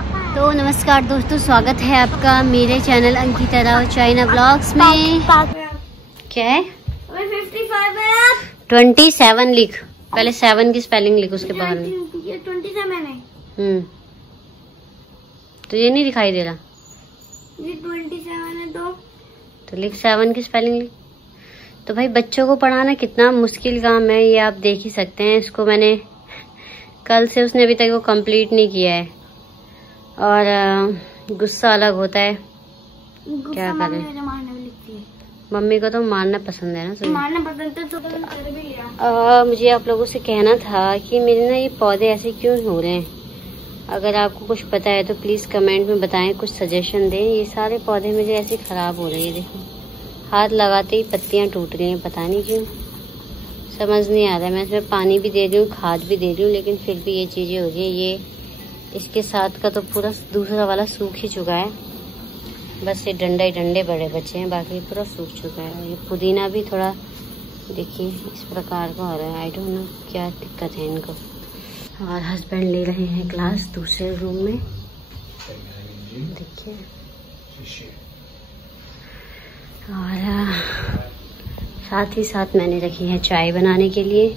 तो नमस्कार दोस्तों, स्वागत है आपका मेरे channel Ankita Rao China blogs में। क्या है 27 लिख, पहले 7 की स्पेलिंग लिख उसके बाद में। ये 27 है। तो ये नहीं दिखाई दे रहा, ये 27 है तो लिख 7 की स्पेलिंग लिख। तो भाई बच्चों को पढ़ाना कितना मुश्किल काम है ये आप देख ही सकते हैं। इसको मैंने कल से, उसने अभी तक वो कंप्लीट नहीं किया है और गुस्सा अलग होता है। क्या करें, मम्मी को तो मारना पसंद है ना, मारना पसंद तो कर भी लिया। मुझे आप लोगों से कहना था कि मेरे ना ये पौधे ऐसे क्यों हो रहे हैं। अगर आपको कुछ पता है तो प्लीज कमेंट में बताएं, कुछ सजेशन दें। ये सारे पौधे मुझे ऐसे खराब हो रहे हैं, देखो हाथ लगाते ही पत्तियां टूट रही हैं, पता नहीं क्यों, समझ नहीं आ रहा है। मैं इसमें पानी भी दे रही हूँ, खाद भी दे रही हूँ, लेकिन फिर भी ये चीजें हो रही है। ये इसके साथ का तो पूरा दूसरा वाला सूख ही चुका है, बस ये डंडे ही डंडे बड़े बचे हैं, बाकी पूरा सूख चुका है। ये पुदीना भी थोड़ा देखिए इस प्रकार का हो रहा है, आई डोंट नो क्या दिक्कत है इनको। और हस्बैंड ले रहे हैं क्लास दूसरे रूम में, देखिए। और साथ ही साथ मैंने रखी है चाय बनाने के लिए।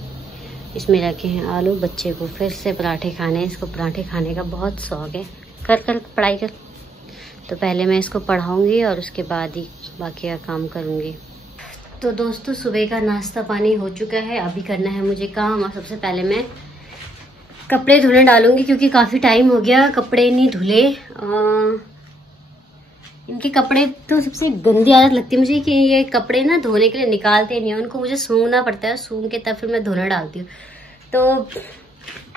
इसमें रखे हैं आलू, बच्चे को फिर से पराठे खाने, इसको पराठे खाने का बहुत शौक है। कर पढ़ाई कर। तो पहले मैं इसको पढ़ाऊंगी और उसके बाद ही बाकी का काम करूंगी। तो दोस्तों सुबह का नाश्ता पानी हो चुका है, अभी करना है मुझे काम। और सबसे पहले मैं कपड़े धुलने डालूंगी क्योंकि काफी टाइम हो गया कपड़े नहीं धुले। इनके कपड़े तो सबसे गंदी आदत लगती है मुझे कि ये कपड़े ना धोने के लिए निकालते नहीं है, उनको मुझे सूंघना पड़ता है, सूंघ के तब फिर मैं धोने डालती हूँ। तो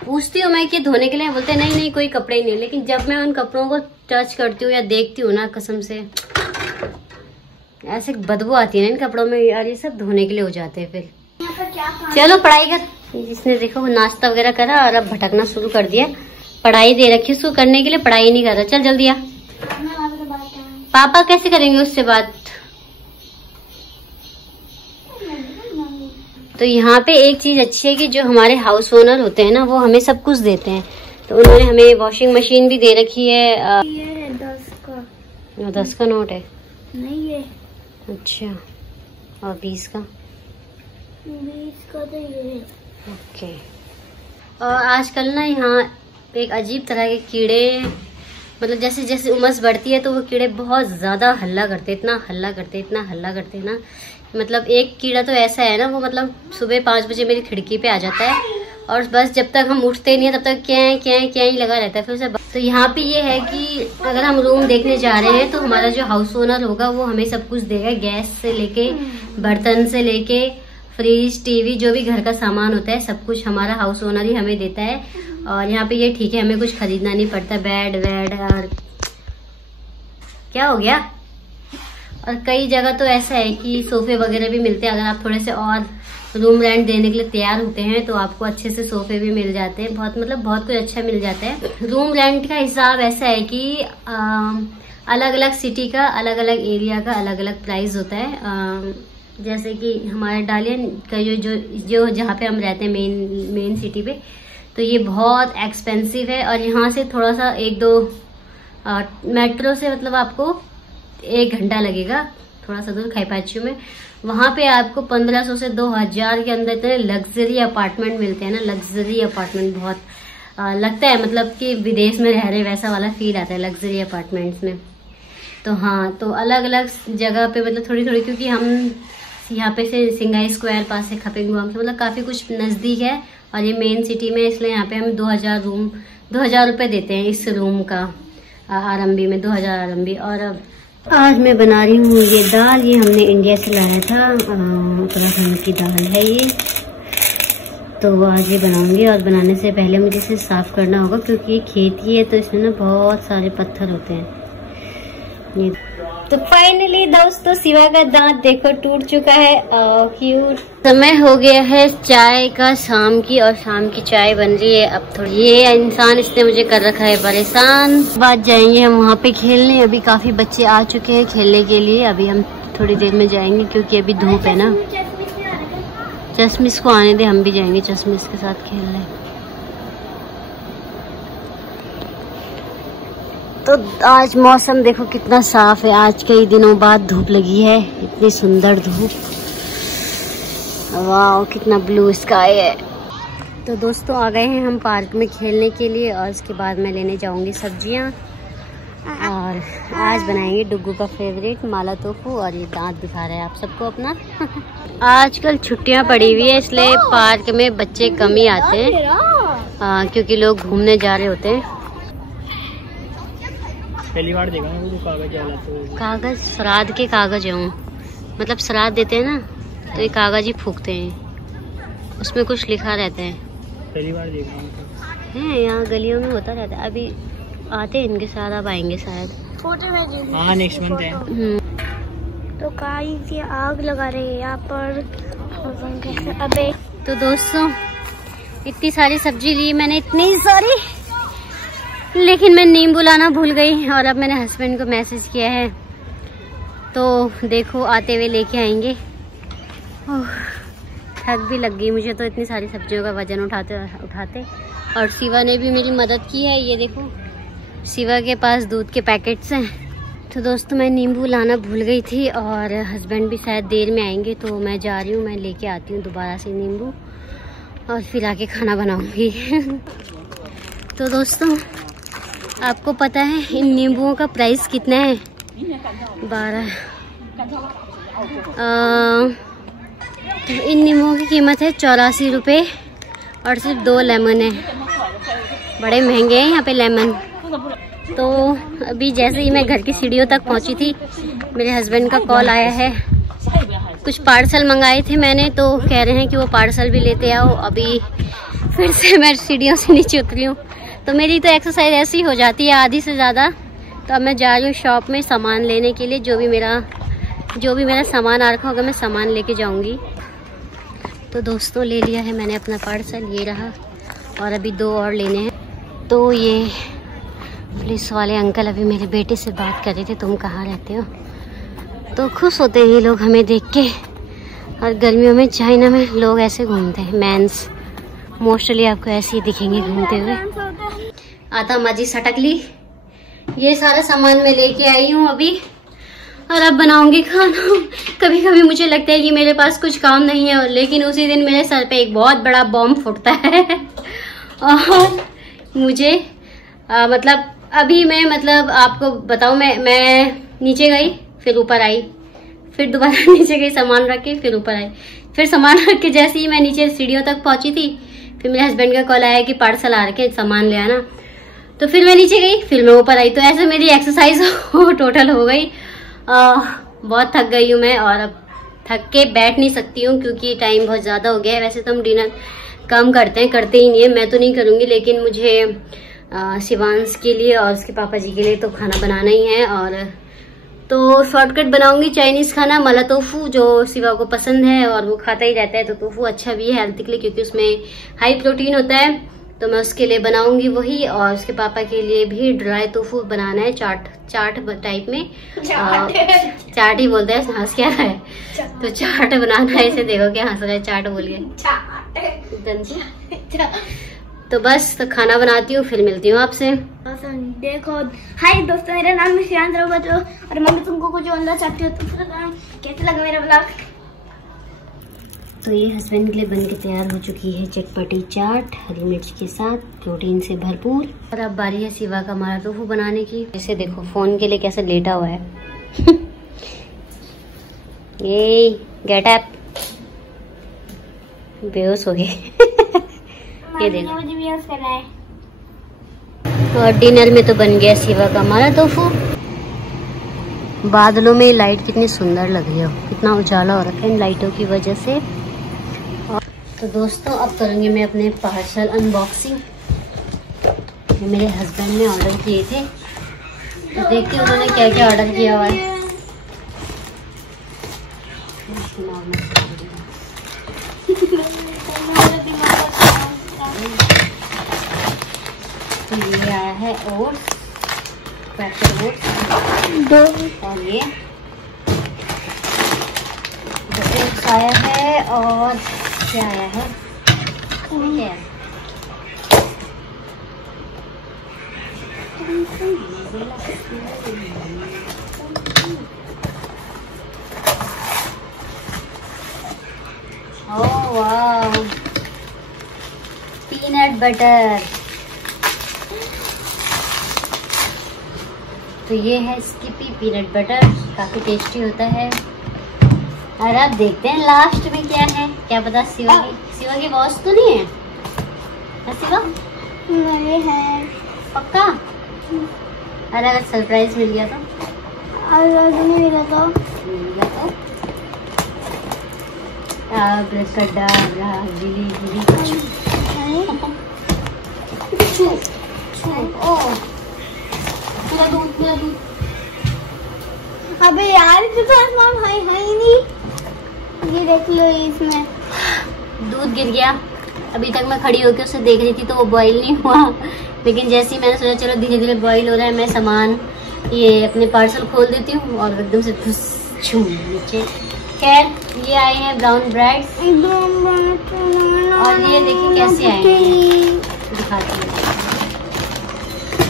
पूछती हूँ मैं कि धोने के लिए, बोलते नहीं नहीं कोई कपड़े ही नहीं। लेकिन जब मैं उन कपड़ों को टच करती हूँ या देखती हूँ ना, कसम से ऐसे बदबू आती है ना इन कपड़ों में यार, ये सब धोने के लिए हो जाते हैं फिर। चलो पढ़ाई कर। जिसने देखो नाश्ता वगैरह करा और अब भटकना शुरू कर दिया। पढ़ाई दे रखी उसको करने के लिए, पढ़ाई नहीं कर रहा। चल जल्दी आ। पापा कैसे करेंगे उससे बात। तो यहाँ पे एक चीज अच्छी है कि जो हमारे हाउस ओनर होते हैं ना, वो हमें सब कुछ देते हैं। तो उन्होंने हमें वॉशिंग मशीन भी दे रखी है। ये 10 का। 10 का नोट है? नहीं ये। अच्छा, और 20 का? 20 का तो ये। ओके। और आजकल ना यहाँ एक अजीब तरह के कीड़े, मतलब जैसे जैसे उमस बढ़ती है तो वो कीड़े बहुत ज्यादा हल्ला करते, इतना हल्ला करते हैं ना। मतलब एक कीड़ा तो ऐसा है ना, वो मतलब सुबह 5 बजे मेरी खिड़की पे आ जाता है और बस जब तक हम उठते नहीं है तब तक क्या ही लगा रहता है। फिर से तो यहाँ पे ये है कि अगर हम रूम देखने जा रहे हैं तो हमारा जो हाउस ओनर होगा वो हमें सब कुछ देगा, गैस से लेके बर्तन से लेके फ्रिज टीवी जो भी घर का सामान होता है सब कुछ हमारा हाउस ओनर ही हमें देता है। और यहाँ पे ये ठीक है, हमें कुछ खरीदना नहीं पड़ता, बेड वेड और क्या हो गया। और कई जगह तो ऐसा है कि सोफे वगैरह भी मिलते हैं, अगर आप थोड़े से और रूम रेंट देने के लिए तैयार होते हैं तो आपको अच्छे से सोफे भी मिल जाते हैं। बहुत कुछ अच्छा मिल जाता है। रूम रेंट का हिसाब ऐसा है कि अलग अलग सिटी का, अलग अलग एरिया का अलग अलग प्राइस होता है। जैसे कि हमारे डालियन का जो जहाँ पे हम रहते हैं मेन सिटी पे, तो ये बहुत एक्सपेंसिव है। और यहाँ से थोड़ा सा 1-2 मेट्रो से मतलब आपको 1 घंटा लगेगा, थोड़ा सा दूर खाईपाचू में। वहां पे आपको 1500 से 2000 के अंदर इतने लग्जरी अपार्टमेंट मिलते हैं ना, लग्जरी अपार्टमेंट बहुत लगता है मतलब कि विदेश में रह रहे वैसा वाला फील आता है लग्जरी अपार्टमेंट्स में। तो हाँ, तो अलग अलग जगह पे मतलब थोड़ी थोड़ी, क्योंकि हम यहाँ पे से सिंगाई स्क्वायर पास से खपेंगुआम से मतलब काफी कुछ नजदीक है और ये मेन सिटी में, इसलिए यहाँ पे हम 2000 रुपए देते हैं इस रूम का आरंभी में, 2000 आरंभी। और आज मैं बना रही हूँ ये दाल, ये हमने इंडिया से लाया था, उत्तराखंड की दाल है ये। तो आज ये बनाऊंगी और बनाने से पहले मुझे इसे साफ करना होगा क्योंकि ये खेती है तो इसमें ना बहुत सारे पत्थर होते हैं ये। तो फाइनली दोस्तों शिवा का दांत देखो टूट चुका है। क्यूट। समय हो गया है चाय का शाम की, और शाम की चाय बन रही है अब थोड़ी। ये इंसान इसने मुझे कर रखा है परेशान। बाद जाएंगे हम वहाँ पे खेलने, अभी काफी बच्चे आ चुके हैं खेलने के लिए। अभी हम थोड़ी देर में जाएंगे क्योंकि अभी धूप है ना। चश्मिश को आने दे, हम भी जाएंगे चश्मिश के साथ खेलने। तो आज मौसम देखो कितना साफ है। आज कई दिनों बाद धूप लगी है, इतनी सुंदर धूप। वाह कितना ब्लू स्काई है। तो दोस्तों आ गए हैं हम पार्क में खेलने के लिए और उसके बाद मैं लेने जाऊंगी सब्जियां और आज बनाएंगे डुग्गू का फेवरेट माला टोफू। और ये दांत दिखा रहा है आप सबको अपना। आजकल छुट्टियां पड़ी हुई है इसलिए पार्क में बच्चे कम ही आते हैं क्योंकि लोग घूमने जा रहे होते हैं। पहली बार देखा ना वो कागज श्राद्ध के कागज है, मतलब श्राद्ध देते हैं ना तो ये कागज ही फूकते हैं, उसमें कुछ लिखा रहता है। पहली बार देखा है यहाँ गलियों में होता रहता है। अभी आते हैं इनके साथ, अब आएंगे शायद। हाँ नेक्स्ट मंथ है। तो गाइस ये आग लगा रहे हैं यहाँ पर। अबे तो दोस्तों इतनी सारी सब्जी ली मैंने, इतनी सारी, लेकिन मैं नींबू लाना भूल गई और अब मैंने हस्बैंड को मैसेज किया है तो देखो आते हुए लेके आएंगे। थक भी लग गई मुझे तो इतनी सारी सब्जियों का वजन उठाते उठाते। और शिवा ने भी मेरी मदद की है। ये देखो शिवा के पास दूध के पैकेट्स हैं। तो दोस्तों मैं नींबू लाना भूल गई थी और हस्बैंड भी शायद देर में आएंगे तो मैं जा रही हूँ, मैं लेके आती हूँ दोबारा से नींबू और फिर आके खाना बनाऊंगी। तो दोस्तों आपको पता है इन नींबुओं का प्राइस कितना है? 12। तो इन नींबुओं की कीमत है 84 रुपये और सिर्फ 2 लेमन है। बड़े महंगे हैं यहाँ पे लेमन। तो अभी जैसे ही मैं घर की सीढ़ियों तक पहुँची थी मेरे हस्बैंड का कॉल आया है। कुछ पार्सल मंगाए थे मैंने तो कह रहे हैं कि वो पार्सल भी लेते आओ। अभी फिर से मैं सीढ़ियों से नीचे उतरी हूँ तो मेरी तो एक्सरसाइज ऐसी हो जाती है आधी से ज़्यादा। तो अब मैं जा रही हूँ शॉप में सामान लेने के लिए। जो भी मेरा सामान आ रखा होगा मैं सामान लेके जाऊँगी। तो दोस्तों ले लिया है मैंने अपना पार्सल, ये रहा, और अभी 2 और लेने हैं। तो ये पुलिस वाले अंकल अभी मेरे बेटे से बात कर रहे थे, तुम कहाँ रहते हो? तो खुश होते हैं ये लोग हमें देख के। और गर्मियों में चाइना में लोग ऐसे घूमते हैं, मेंस मोस्टली आपको ऐसे ही दिखेंगे घूमते हुए। आता माजी सटक ली। ये सारा सामान मैं लेके आई हूँ अभी और अब बनाऊंगी खाना। कभी कभी मुझे लगता है कि मेरे पास कुछ काम नहीं है, लेकिन उसी दिन मेरे सर पे एक बहुत बड़ा बॉम्ब फूटता है और मुझे मतलब अभी मैं मतलब आपको बताऊं, मैं नीचे गई फिर ऊपर आई, फिर दोबारा नीचे गई सामान रख के फिर ऊपर आई, फिर सामान रख के जैसे ही मैं नीचे सीढ़ियों तक पहुंची थी फिर मेरे हस्बैंड का कॉल आया कि पार्सल आ रखे सामान ले आना। तो फिर मैं नीचे गई फिर मैं ऊपर आई। तो ऐसे मेरी एक्सरसाइज टोटल हो गई। बहुत थक गई हूँ मैं और अब थक के बैठ नहीं सकती हूँ क्योंकि टाइम बहुत ज़्यादा हो गया है। वैसे तो हम डिनर कम करते ही नहीं है, मैं तो नहीं करूँगी, लेकिन मुझे शिवांश के लिए और उसके पापा जी के लिए तो खाना बनाना ही है। और तो शॉर्टकट बनाऊंगी चाइनीज़ खाना, माला टोफू, जो शिवा को पसंद है और वो खाता ही रहता है। तो टोफू अच्छा भी है हेल्थ के लिए क्योंकि उसमें हाई प्रोटीन होता है, तो मैं उसके लिए बनाऊंगी वही। और उसके पापा के लिए भी ड्राई टोफू बनाना है, चाट टाइप में। चाट ही बोलते हैं, हंस क्या है? तो चाट बनाना है। इसे देखो क्या हंस रहा है, चाट बोल गया। तो बस तो खाना बनाती हूँ फिर मिलती हूँ आपसे। देखो हाय दोस्तों, मेरा नाम है श्रेयांश रावत और मैं तुमको कुछ बोलना चाहती हूँ। कैसे लगा मेरा ब्लॉग? तो ये हस्बैंड के लिए बन के तैयार हो चुकी है चटपटी चाट, हरी मिर्च के साथ, प्रोटीन से भरपूर। और अब बारी है शिवा का माला टोफू बनाने की। ऐसे देखो फोन के लिए कैसे लेटा हुआ है। ये गेट अप, बेहोश हो गए। ये देखो मुझे भी यूज करना है। और डिनर में तो बन गया शिवा का माला टोफू। बादलों में लाइट कितनी सुंदर लग रही है, कितना उजाला हो रखा है इन लाइटों की वजह से। तो दोस्तों अब करेंगे मैं अपने पार्सल अनबॉक्सिंग। मेरे हस्बैंड ने ऑर्डर किए थे तो देखते हैं उन्होंने क्या क्या ऑर्डर किया हुआ है। तो ये आया है ओट्स, क्रैकर ओट्स, और ये ओट्स आया है। और क्या आया है? ओह वाह, पीनट बटर। तो ये है स्किपी पीनट बटर, काफी टेस्टी होता है। और अब देखते हैं लास्ट में क्या है, क्या पता शिवा की वॉच तो नहीं है शिवा? नहीं है। पक्का? अरे अगर सरप्राइज मिल गया तो? अगर नहीं मिला तो? मिल गया तो अबे यार तो आसमान है ही नहीं। ये देख लो इसमें दूध गिर गया। अभी तक मैं खड़ी होकर उसे देख रही थी तो वो बॉईल नहीं हुआ, लेकिन जैसे ही मैंने सोचा चलो धीरे धीरे बॉईल हो रहा है, मैं सामान ये अपने पार्सल खोल देती हूँ और एकदम से नीचे। खैर ये आए हैं ब्राउन ब्रेड और ये देखिए कैसे आए हैं, दिखाती हूँ।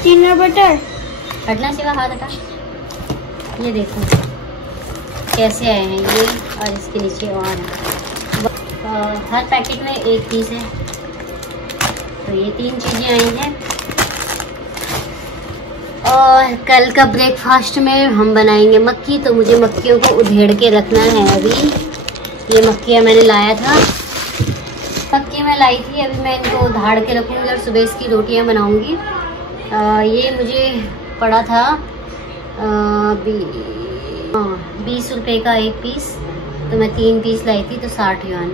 पीनट बटर हटना सिवा, हाथ हटा। ये देखो कैसे आए हैं ये, और इसके नीचे और हर पैकेट में एक पीस है। तो ये 3 चीजें आई हैं। और कल का ब्रेकफास्ट में हम बनाएंगे मक्की, तो मुझे मक्खियों को उधेड़ के रखना है। अभी ये मक्खियाँ मैंने लाया था, मक्खी मैं लाई थी, अभी मैं इनको उधाड़ के रखूँगी और सुबह इसकी रोटियाँ बनाऊँगी। ये मुझे पड़ा था 20 रुपये का एक पीस, तो मैं 3 पीस लाई थी तो 60 युआन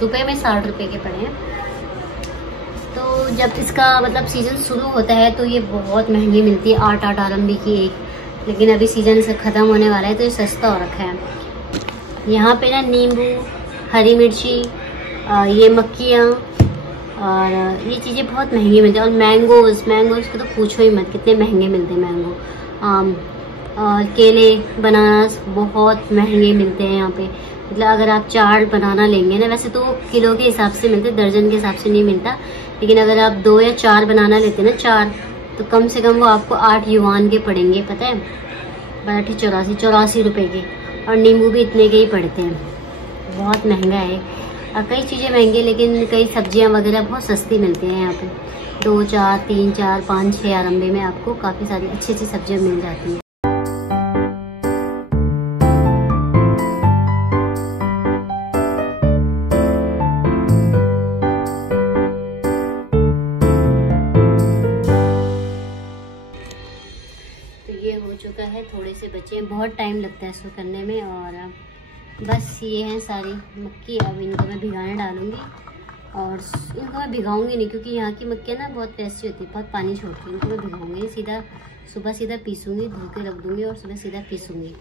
रुपये में 60 रुपये के पड़े हैं। तो जब इसका मतलब सीज़न शुरू होता है तो ये बहुत महंगी मिलती है, 8 RMB की एक, लेकिन अभी सीज़न से ख़त्म होने वाला है तो ये सस्ता हो रखा है। यहाँ पे ना नींबू, हरी मिर्ची, ये मक्खियाँ और ये चीज़ें बहुत महंगी मिलती हैं। और मैंगोज़ को तो पूछो ही मत, कितने महंगे मिलते हैं मैंगो। आम और केले, बनानास बहुत महंगे मिलते हैं यहाँ पे। मतलब अगर आप 4 बनाना लेंगे ना, वैसे तो किलो के हिसाब से मिलते, दर्जन के हिसाब से नहीं मिलता, लेकिन अगर आप 2 या 4 बनाना लेते हैं ना, 4, तो कम से कम वो आपको 8 युआन के पड़ेंगे, पता है, 84 रुपये के। और नींबू भी इतने के ही पड़ते हैं, बहुत महंगा है। और कई चीज़ें महंगी, लेकिन कई सब्जियां वगैरह बहुत सस्ती मिलती हैं यहाँ पे। 2, 4, 3, 4, 5, 6 RMB में आपको काफ़ी सारी अच्छी अच्छी सब्जियां मिल जाती हैं। हो चुका है, थोड़े से बचे हैं, बहुत टाइम लगता है इसको करने में। और बस ये हैं सारी मक्की। अब इनको मैं भिगाने डालूंगी, और इनको मैं भिगाऊंगी नहीं क्योंकि यहाँ की मक्खियाँ ना बहुत टेस्टी होती है, बहुत पानी छोड़ती है। इनको मैं भिगाऊंगी सीधा, सुबह सीधा पीसूंगी, धो के रख दूंगी और सुबह सीधा पीसूंगी।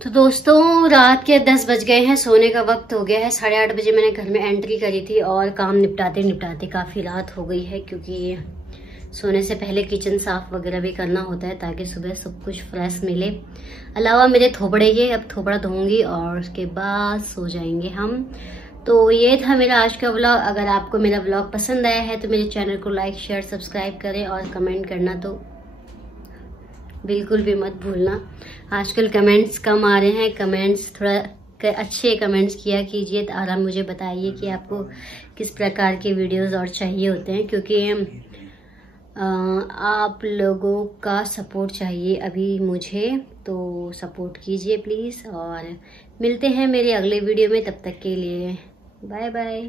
तो दोस्तों रात के 10 बज गए हैं, सोने का वक्त हो गया है। 8:30 बजे मैंने घर में एंट्री करी थी और काम निपटाते निपटाते काफ़ी रात हो गई है, क्योंकि सोने से पहले किचन साफ वगैरह भी करना होता है ताकि सुबह सब कुछ फ्रेश मिले। अलावा मेरे थोबड़े के, अब थोबड़ा धोऊंगी और उसके बाद सो जाएंगे हम। तो ये था मेरा आज का व्लॉग। अगर आपको मेरा व्लॉग पसंद आया है तो मेरे चैनल को लाइक, शेयर, सब्सक्राइब करें और कमेंट करना तो बिल्कुल भी मत भूलना। आजकल कमेंट्स कम आ रहे हैं, कमेंट्स थोड़ा अच्छे कमेंट्स किया कीजिए और मुझे बताइए कि आपको किस प्रकार के वीडियोस और चाहिए होते हैं, क्योंकि आप लोगों का सपोर्ट चाहिए अभी मुझे, तो सपोर्ट कीजिए प्लीज़। और मिलते हैं मेरे अगले वीडियो में, तब तक के लिए बाय बाय।